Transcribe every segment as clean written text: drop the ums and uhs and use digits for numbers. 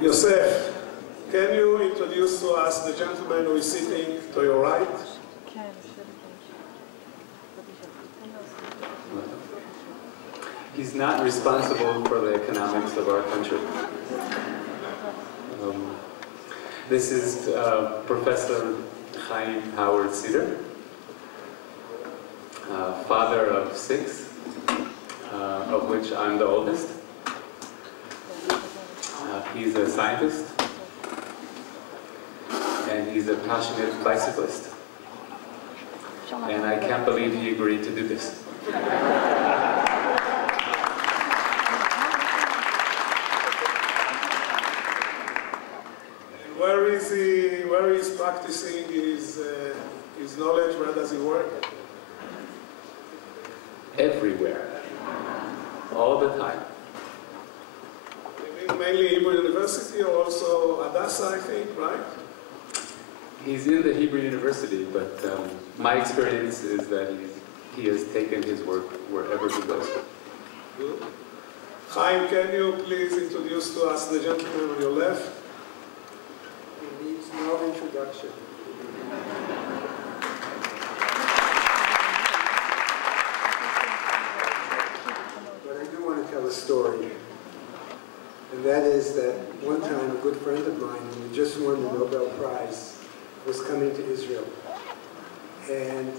Yosef, can you introduce to us the gentleman who is sitting to your right? He's not responsible for the economics of our country. This is Professor Chaim Howard Cedar, father of 6, of which I'm the oldest. He's a scientist, and he's a passionate bicyclist. And I can't believe he agreed to do this. Where is practicing his knowledge? Where does he work? Everywhere. All the time. Mainly Hebrew University, or also Hadassah, I think, right? He's in the Hebrew University, but my experience is that he has taken his work wherever he goes. Good. Chaim, can you please introduce to us the gentleman on your left? He needs no introduction. But I do want to tell a story. And that is that one time a good friend of mine who just won the Nobel Prize was coming to Israel. And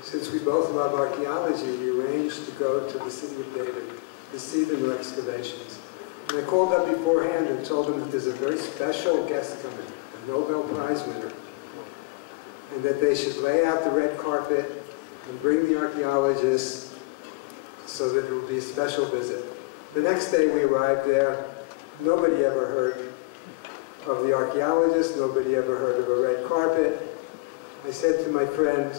since we both love archaeology, we arranged to go to the city of David to see the new excavations. And I called up beforehand and told them that there's a very special guest coming, a Nobel Prize winner, and that they should lay out the red carpet and bring the archaeologists so that it will be a special visit. The next day we arrived there. Nobody ever heard of the archaeologists. Nobody ever heard of a red carpet. I said to my friend,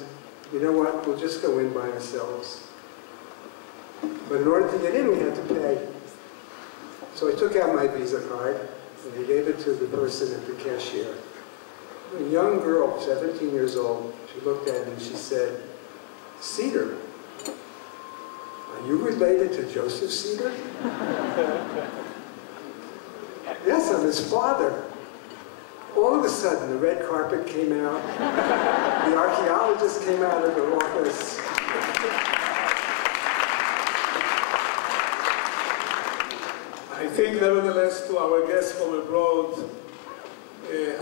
you know what, we'll just go in by ourselves. But in order to get in, we had to pay. So I took out my Visa card, and I gave it to the person at the cashier. A young girl, 17 years old, she looked at me and she said, Cedar, are you related to Joseph Cedar? Yes, I'm his father. All of a sudden, the red carpet came out. The archaeologist came out of their office. I think, nevertheless, to our guests from abroad,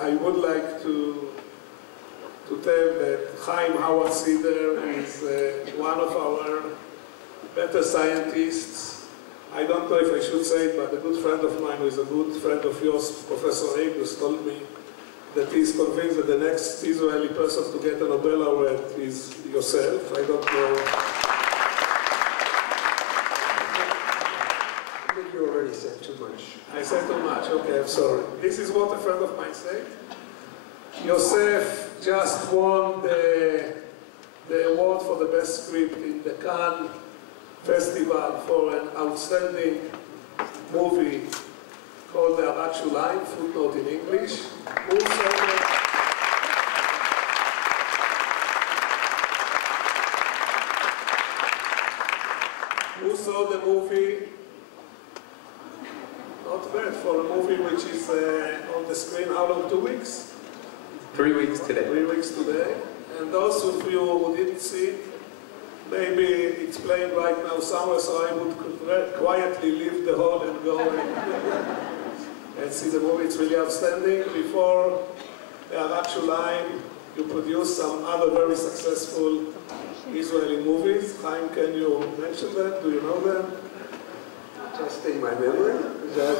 I would like to tell that Chaim Howard Cedar is one of our better scientists. I don't know if I should say it, but a good friend of mine who is a good friend of yours, Professor Agus, told me that he's convinced that the next Israeli person to get a Nobel Award is yourself. I don't know. I think you already said too much. I said too much. Okay, I'm sorry. This is what a friend of mine said. Yosef just won the award for the best script in the Cannes Festival for an outstanding movie called The Achiecement Line, footnote in English. Who saw the movie? Not bad for a movie which is on the screen. How long? 2 weeks? 3 weeks today. 3 weeks today. And those of you who didn't see it, maybe it's playing right now somewhere, so I would quietly leave the hall and go and see the movie. It's really outstanding. Before the Achiecement Line, you produced some other very successful Israeli movies. Chaim, can you mention them? Do you know them? Testing my memory? Is that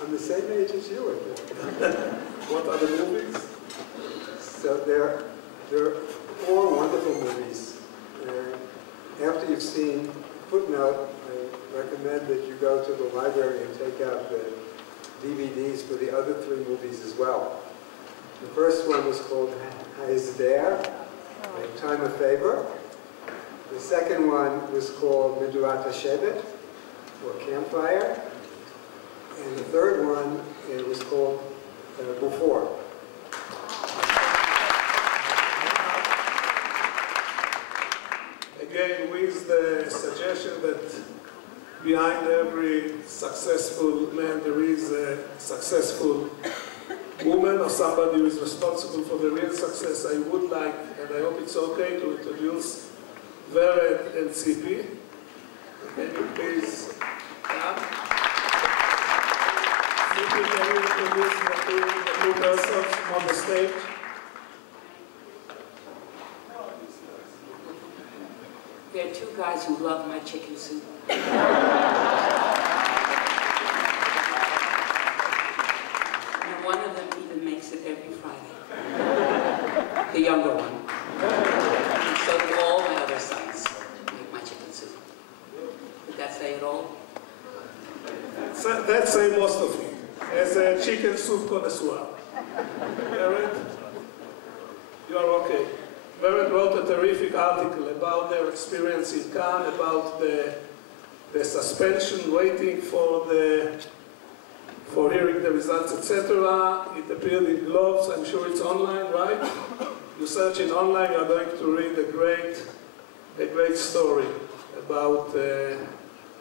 I'm the same age as you, I think. What other movies? So they're 4 wonderful movies. And after you've seen Footnote, I recommend that you go to the library and take out the DVDs for the other 3 movies as well. The first one was called Cedar, Time of Favor. The second one was called Midurat HaShevet, or Campfire. And the third one, it was called Before. Again, with the suggestion that behind every successful man a successful woman or somebody who is responsible for the real success, I would like, and I hope it's okay, to introduce Vardi and Cemi. Can you please come? Cemi, can you introduce the two persons on the stage? There are two guys who love my chicken soup. And one of them even makes it every Friday. The younger one. So do all my other sons make my chicken soup. Did that say it all? That say most of it. As a chicken soup connoisseur. Vardi, you are okay. Vardi wrote a terrific article about their experience in Cannes, about the suspension, waiting for hearing the results, etc. It appeared in Globes. I'm sure it's online, right? You search it online, you're going to read a great story about the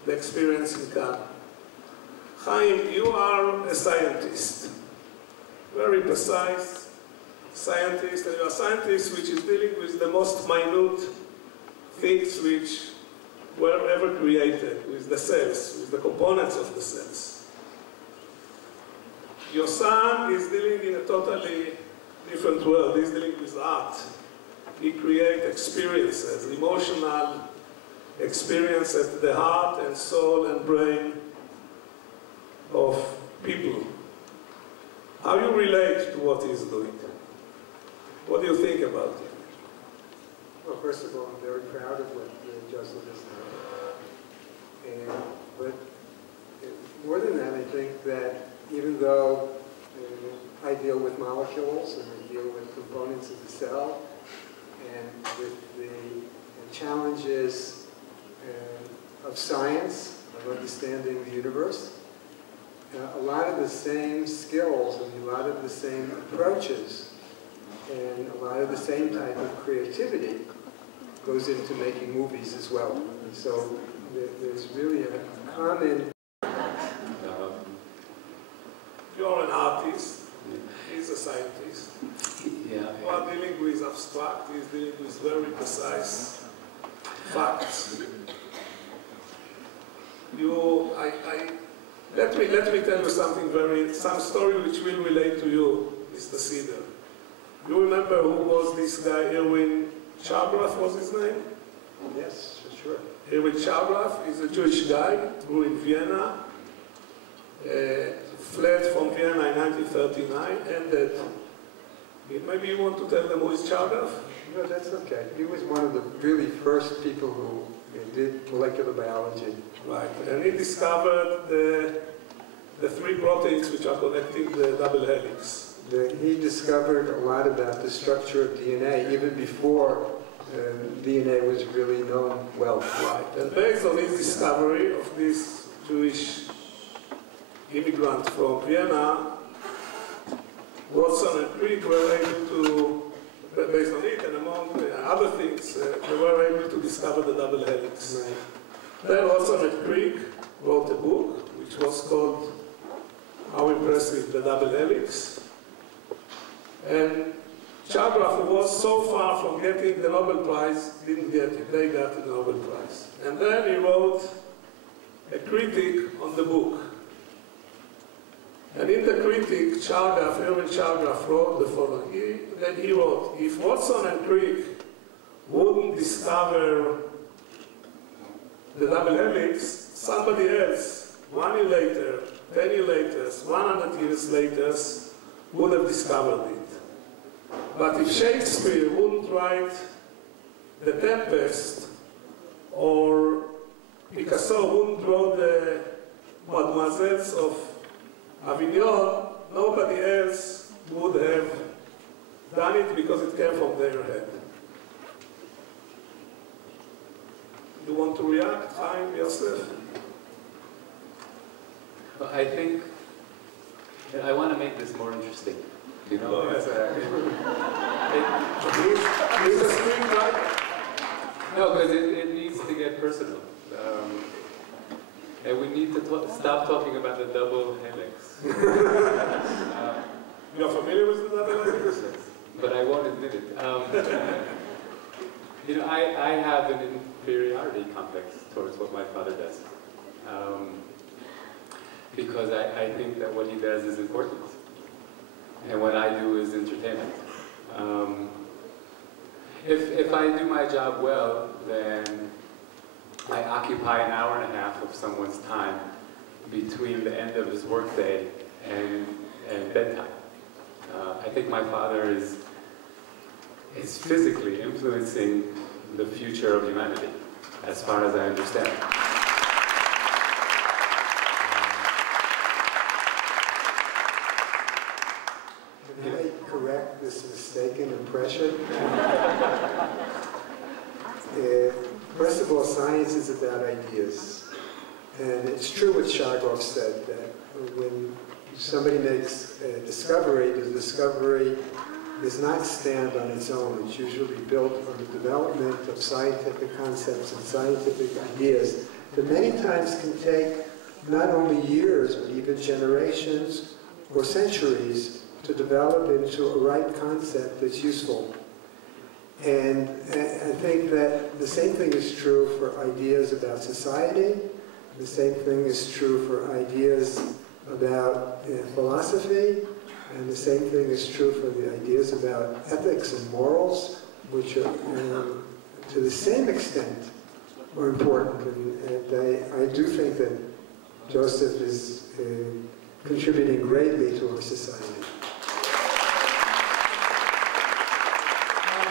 experience in Cannes. Chaim, you are a scientist, very precise scientist, and you are a scientist which is dealing with the most minute things which were ever created, with the cells, with the components of the cells. Your son is dealing in a totally different world. He's dealing with art. He creates experiences, emotional experience at the heart and soul and brain of people. How you relate to what he's doing? What do you think about it? Well, first of all, I'm very proud of what Joseph has done. But more than that, I think that even though I deal with molecules and I deal with components of the cell and with the challenges of science, of understanding the universe, a lot of the same skills and a lot of the same approaches and a lot of the same type of creativity goes into making movies as well. And so there's really a common... You're an artist, he's a scientist. Yeah. You are dealing with abstract, he's dealing with very precise facts. Let me tell you some story which will relate to you, Mr. Cedar. You remember who was this guy, Erwin Charbrath was his name? Yes, for sure. Erwin Charbrath is a Jewish guy, grew in Vienna, fled from Vienna in 1939, ended. Maybe you want to tell them who is Charbrath? No, that's okay. He was one of the really first people who did molecular biology. Right, and he discovered the three proteins which are connecting the double helix. He discovered a lot about the structure of DNA even before DNA was really known well. Right, and based on his discovery of this Jewish immigrant from Vienna, Watson and Crick were able to, based on it and among other things, they were able to discover the double helix. Right. Then Watson and Crick wrote a book which was called How Impressive the Double Helix. And Charbrath, who was so far from getting the Nobel Prize, didn't get it. They got the Nobel Prize. And then he wrote a critique on the book. And in the critique, Erwin Charbrath wrote the following. He wrote, if Watson and Crick wouldn't discover the double helix, somebody else, 1 year later, 10 years later, 100 years later, would have discovered it. But if Shakespeare wouldn't write The Tempest, or Picasso wouldn't draw the Mademoiselles of Avignon, nobody else would have done it because it came from their head. You want to react, Chaim, Yosef? Well, I think I want to make this more interesting. You know, Please a screen, right? No, because it needs to get personal. And we need to stop talking about the double helix. You're familiar with the double helix? But I won't admit it. You know, I have an inferiority complex towards what my father does. Because I think that what he does is important. And what I do is entertainment. If I do my job well, then I occupy an hour and a half of someone's time between the end of his workday and bedtime. I think my father is physically influencing the future of humanity, as far as I understand. Can I correct this mistaken impression? First of all, science is about ideas. And it's true what Shargov said, that when somebody makes a discovery, the discovery does not stand on its own. It's usually built on the development of scientific concepts and scientific ideas that many times can take not only years, but even generations or centuries to develop into a right concept that's useful. And I think that the same thing is true for ideas about society. The same thing is true for ideas about philosophy. And the same thing is true for the ideas about ethics and morals, which are, to the same extent, are important. And I do think that Joseph is contributing greatly to our society.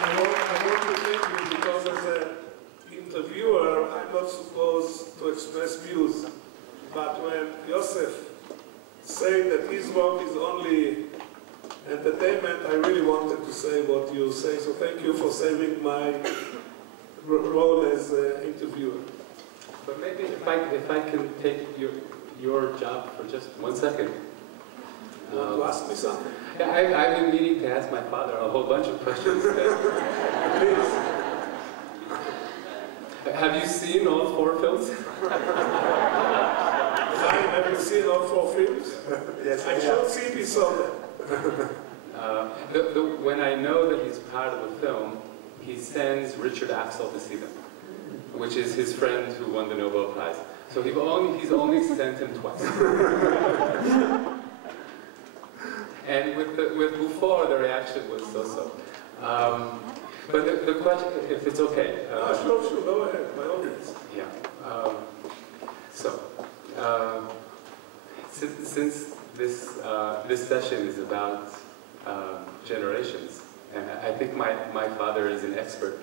I want to thank you because as an interviewer, I'm not supposed to express views. But when Yosef said that his work is only entertainment, I really wanted to say what you say. So thank you for saving my role as an interviewer. But maybe if I can take your job for just 1 second. You want to ask me something? Yeah, I've been meaning to ask my father a whole bunch of questions. Please. Have you seen all 4 films? Have you seen all 4 films? Yes, I should see this on them. When I know that he's part of the film, he sends Richard Axel to see them, which is his friend who won the Nobel Prize. So he's only sent him twice. And with Buford, the reaction was so-so. But the question, if it's okay. Sure, go ahead, by all means. Yeah. Since this session is about generations, and I think my father is an expert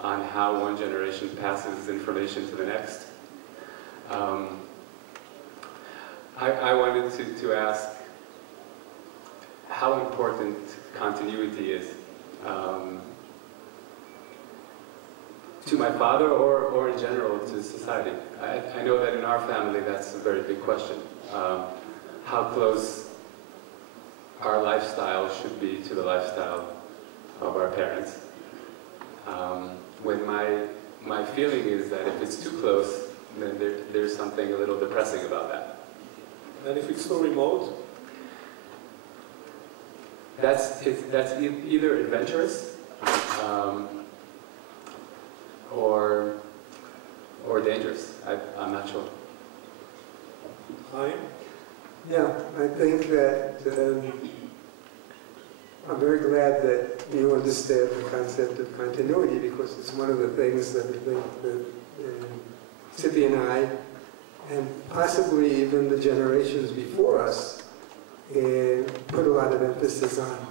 on how one generation passes information to the next. I wanted to ask how important continuity is to my father or in general to society. I know that in our family that's a very big question. How close our lifestyle should be to the lifestyle of our parents. When my feeling is that if it's too close, then there's something a little depressing about that. And if it's too remote? That's either adventurous or dangerous. I'm not sure. Hi. Yeah, I think that I'm very glad that you understand the concept of continuity, because it's one of the things that I think that Tzipi and I, and possibly even the generations before us, put a lot of emphasis on.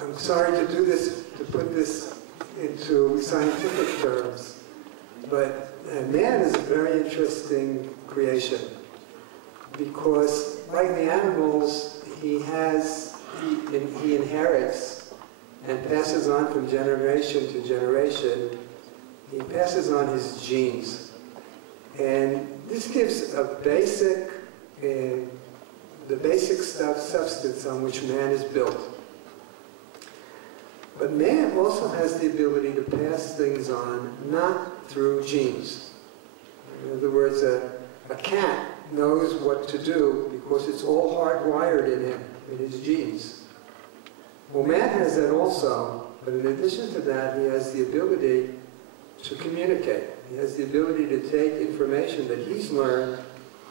I'm sorry to do this, to put this into scientific terms, but man is a very interesting creation, because like the animals, he inherits and passes on from generation to generation. He passes on his genes, and this gives a basic, the basic substance on which man is built. But man also has the ability to pass things on, not through genes. In other words, a cat knows what to do because it's all hardwired in him, in his genes. Well, man has that also, but in addition to that, he has the ability to communicate. He has the ability to take information that he's learned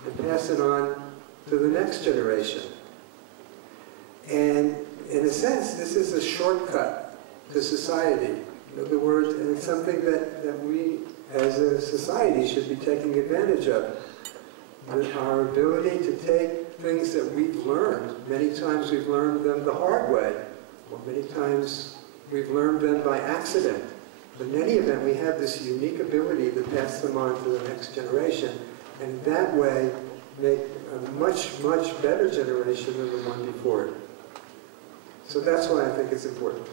and pass it on to the next generation. And in a sense, this is a shortcut to society. In other words, and it's something that we as a society should be taking advantage of. Our ability to take things that we've learned, many times we've learned them the hard way, or many times we've learned them by accident. But in any event, we have this unique ability to pass them on to the next generation, and that way make a much, much better generation than the one before it. So that's why I think it's important.